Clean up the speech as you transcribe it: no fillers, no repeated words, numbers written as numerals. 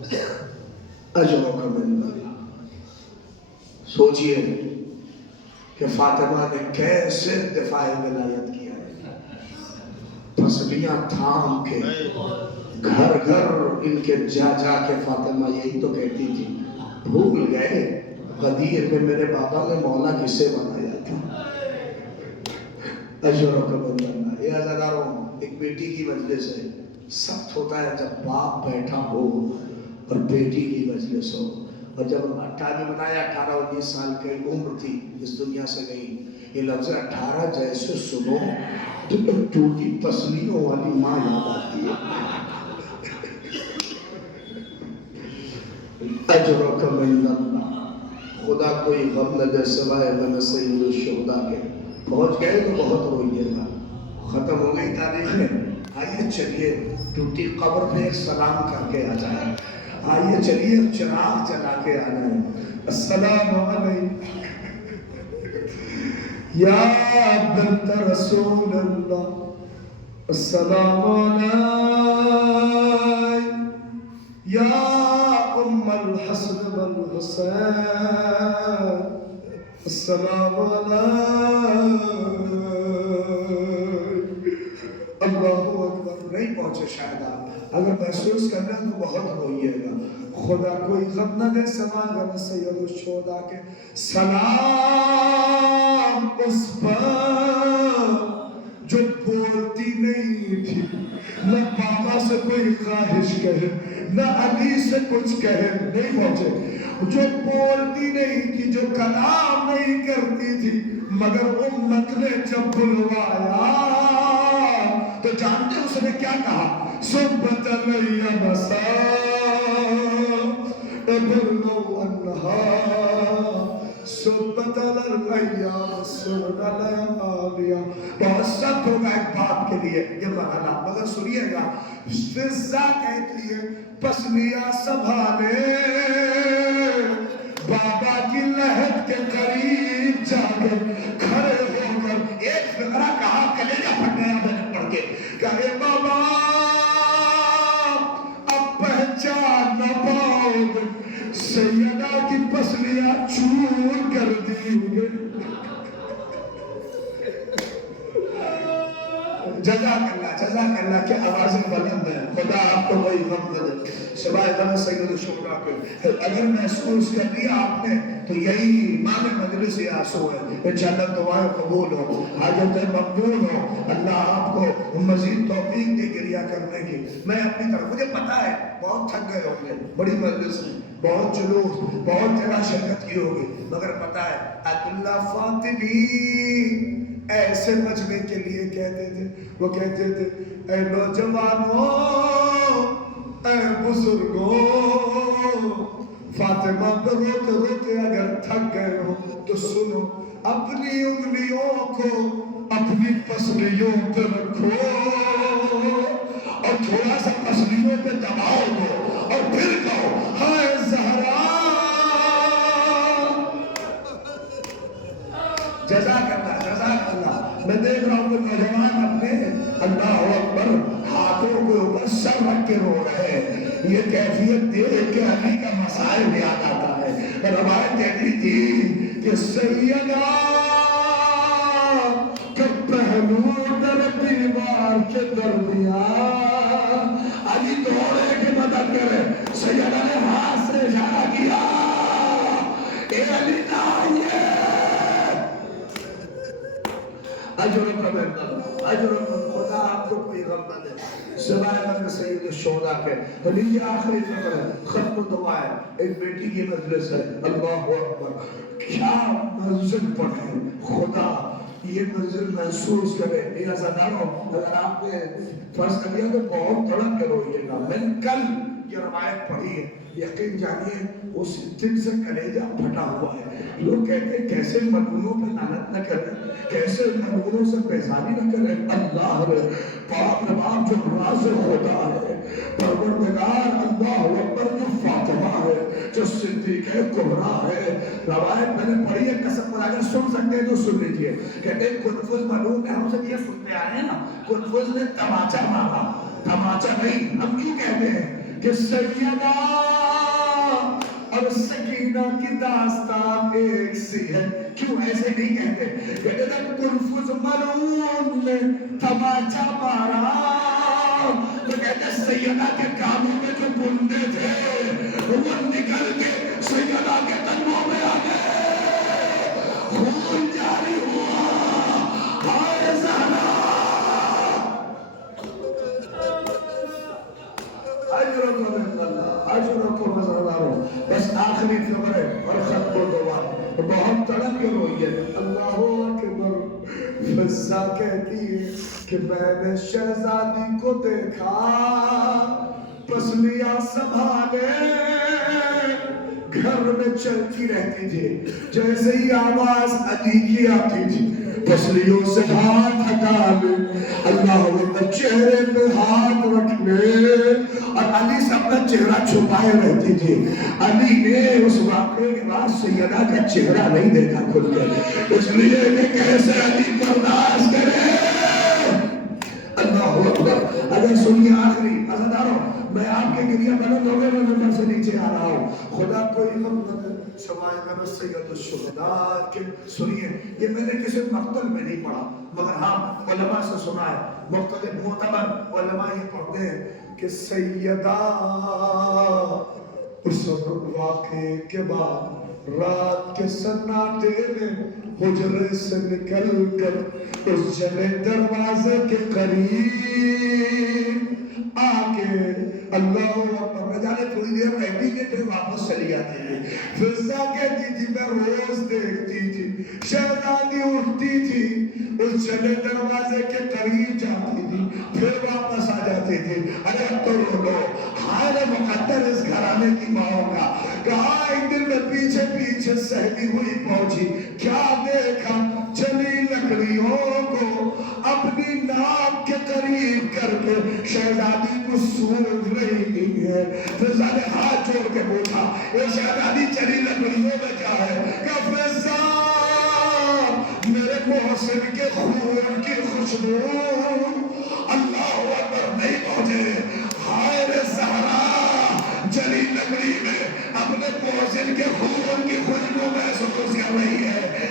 اجروں کا ملنا. سوچئے کہ فاطمہ نے کیسے دفاع ولایت کیا ہے. تسبیحاں تھام کے گھر گھر ان کے جا جا کے فاطمہ یہی تو کہتی تھی، بھول گئے غدیر میں میرے بابا نے مولا کسے بنایا تھا. اجروں کا ملنا. یہ عزاداروں، ایک بیٹی کی مجلس ہے. سخت ہوتا ہے جب باپ بیٹھا ہو اور بیٹی کی مجلس ہو. اور جب 18 بتایا 18-19 سال کی عمر تھی اس دنیا سے گئی. یہ لفظ 18 جیسے سنو تو ٹوٹی پسلیوں والی ماں یاد آتی ہے. اجرکم عند اللہ. خدا کوئی غم نہ دے سوائے غم سید الشہداء کے. پہنچ گئے تو بہت روئیے گا. ختم ہو گئی تاریخ. آئیے چلیے ٹوٹی قبر میں ایک سلام کر کے آ جائیں. آئیے چلیے چراغ چلا کے آ جائیں. السلام علیکم یا بنت رسول اللہ. السلام علیکم یا ام الحسن والحسین. السلام علیکم. اللہ اکبر. نہیں پہنچے شاید آپ. اگر محسوس کرنا تو بہت روئیے گا. خدا کوئی غم نہ دے سوائے غم سید الشہداء کے. سلام اس پر جو بولتی نہیں تھی، نہ بابا سے کوئی خواہش کہے نہ علی سے کچھ کہے. نہیں پہنچے. جو بولتی نہیں تھی، جو کلام نہیں کرتی تھی، مگر امت نے جب بلوایا تو جانتے اس نے کیا کہا؟ صبت علی مساء ابرنو انہا صبت علیہ سرن علیہ. بہت سخت ہوگا ایک باپ کے لیے یہ مرحلہ، مگر سنیے گا. فضا کہتی ہے پسلیاں سنبھالے بابا کی لہد کے قریب جا کر کھڑے ہو کر ایک فقرہ کہا، کلیجہ پھٹ گیا میں نے پڑھ کے. کہے بابا اب پہچان نہ پاؤ گے، سیدہ کی پسلیاں چور کر دی گے. جزاک اللہ جزاک اللہ. کہ آوازیں بلند ہیں. خدا آپ کو کوئی غم نہ دے سوائے غم سید الشہداء کے. اگر محسوس کر لیا آپ نے تو یہی ایمان مجلس آسو ہے. انشاءاللہ دعائیں قبول ہو، حاجتیں مقبول ہو. اللہ آپ کو مزید توفیق دے گریہ کرنے کی. میں اپنی طرف، مجھے پتا ہے بہت تھک گئے ہوں گے، بڑی مجلس میں بہت جلوس، بہت جگہ شرکت کی ہوگی، مگر پتا ہے عطا اللہ فاطمی ایسے مجمع کے لیے کہتے تھے. وہ کہتے تھے اے نوجوانوں، اے بزرگوں، فاطمہ پہ روتے روتے اگر تھک گئے ہو تو سنو، اپنی انگلیوں کو اپنی پسلیوں پہ رکھو اور تھوڑا سا پسلیوں پہ دباؤ دو اور پھر کہو ہائے زہرا. جزاک اللہ جزاک اللہ. میں دیکھ رہا ہوں کہ نوجوان اپنے اللہ اکبر ہاتھوں کے اوپر سر رکھ کے رو رہے ہیں. یہ کیفیت دیکھ کے علی کا مسائل یاد آتا ہے. روایت کہتی تھی کہ سیدہ کے پہلو در دیوار کے درمیان علی دوڑے کی مدد کرے. سیدہ نے ہاتھ سے اشارہ کیا، اے علی نہ آئیے. اجرکم عند اللہ. اجرکم. خدا آپ کو کوئی غم نہ دے سوائے غم سید الشہداء کے. لیجیے آخری فکر ہے، ختم دعا ہے. ایک بیٹی کی مجلس ہے. اللہ اکبر. کیا منزل پڑھے خدا یہ منزل محسوس کرے. یہ عزاداروں اگر آپ نے فرض کر لیا تو بہت تڑپ کے روئیے گا. میں نے کل یہ روایت پڑھی ہے، یقین جانیے اس دن سے کلیجہ پھٹا ہوا ہے. لوگ کہتے ہیں کیسے ملعونوں پہ لعنت نہ کریں، کیسے ملعونوں سے بیزاری نہ کریں. اللہ پاک باپ جو رازق ہوتا ہے، پروردگار اللہ اکبر جو فاطمہ ہے، جو صدیقہ کبریٰ ہے. روایت میں نے پڑھی ہے، قسم پر اگر سن سکتے ہیں تو سن لیجئے. کہتے ہیں کنفذ ملعون ہے، ہم سے یہ سنتے آئے ہیں نا، کنفذ نے تماچا مارا. تماچا نہیں، ہم کیوں کہتے ہیں کہ سیدہ اور سکینہ کی داستان ایک سی ہے. کیوں ایسے نہیں کہتے کہ جب کنفذ ملعون نے تماچا مارا تو کہتے سیدہ کے کانوں میں جو بندے تھے وہ نکل کے سیدہ کے تنوں میں آ گئے، خون جاری ہوا. ہائے زہرا اجرکم عند اللہ، اجرکم مزردارو. بس آخری فقرہ ہے اور ختم و دعا بہت تڑپ کے روئی ہے. اللہ اکبر. فضا کہتی ہے کہ میں نے شہزادی کو دیکھا پسلیاں سنبھالے گھر میں چلتی رہتی تھی، جیسے ہی آواز علی کی آتی تھی پسلیوں سے ہاتھ ہٹا لے، اللہ اکبر، چہرے پہ ہاتھ رکھنے اور علی سے اپنا چہرہ چھپائے رہتی تھی. علی نے اس واقعے کے بعد سیدہ کا چہرہ نہیں دیکھا کھل کر، اس لیے کہ کیسے علی برداشت کرے. اللہ اکبر. اگر سنیے آخری عزاداروں، میں آپ کے گریہ بلند ہو گئے، میں ممبر سے نیچے آ رہا ہوں. خدا کوئی غم نہ دے سوائے میں سید الشہداء کے. سنیے، یہ میں نے کسی مقتل میں نہیں پڑھا، مگر ہاں علماء سے سنا ہے، مختلف معتبر علماء یہ پڑھتے ہیں کہ سیدہ اس واقعے کے بعد رات کے سناٹے میں حجرے سے نکل کر اس جلے دروازے کے قریب آکے اللہ اکبر، میں جانے تھوڑی دیر رہتی کہ پھر واپس چلی آتی ہے. فضا کہتی تھی میں روز دیکھتی تھی شہزادی اٹھتی تھی اس جلے دروازے کے قریب جاتی تھی پھر واپس آ جاتی تھی. ارے اب تو رو لو، حال مقدر اس گھرانے کی ماں کا. کہا ایک دن میں پیچھے پیچھے سہتی ہوئی پہنچی، کیا دیکھا جلی لکڑیوں کو اپنی ناک کے قریب کر کے شہزادی کو سونگ رہی ہے. فضا نے ہاتھ جوڑ کے پوچھا یہ شہزادی جلی لکڑیوں میں کیا ہے؟ کہ فضا میرے محسن کے خون کی خوشبو اللہ اکبر نہیں پہنچے. ہائے رے زہرا جلی لکڑی میں اپنے محسن کے خون کی خوشبو محسوس کر رہی ہے.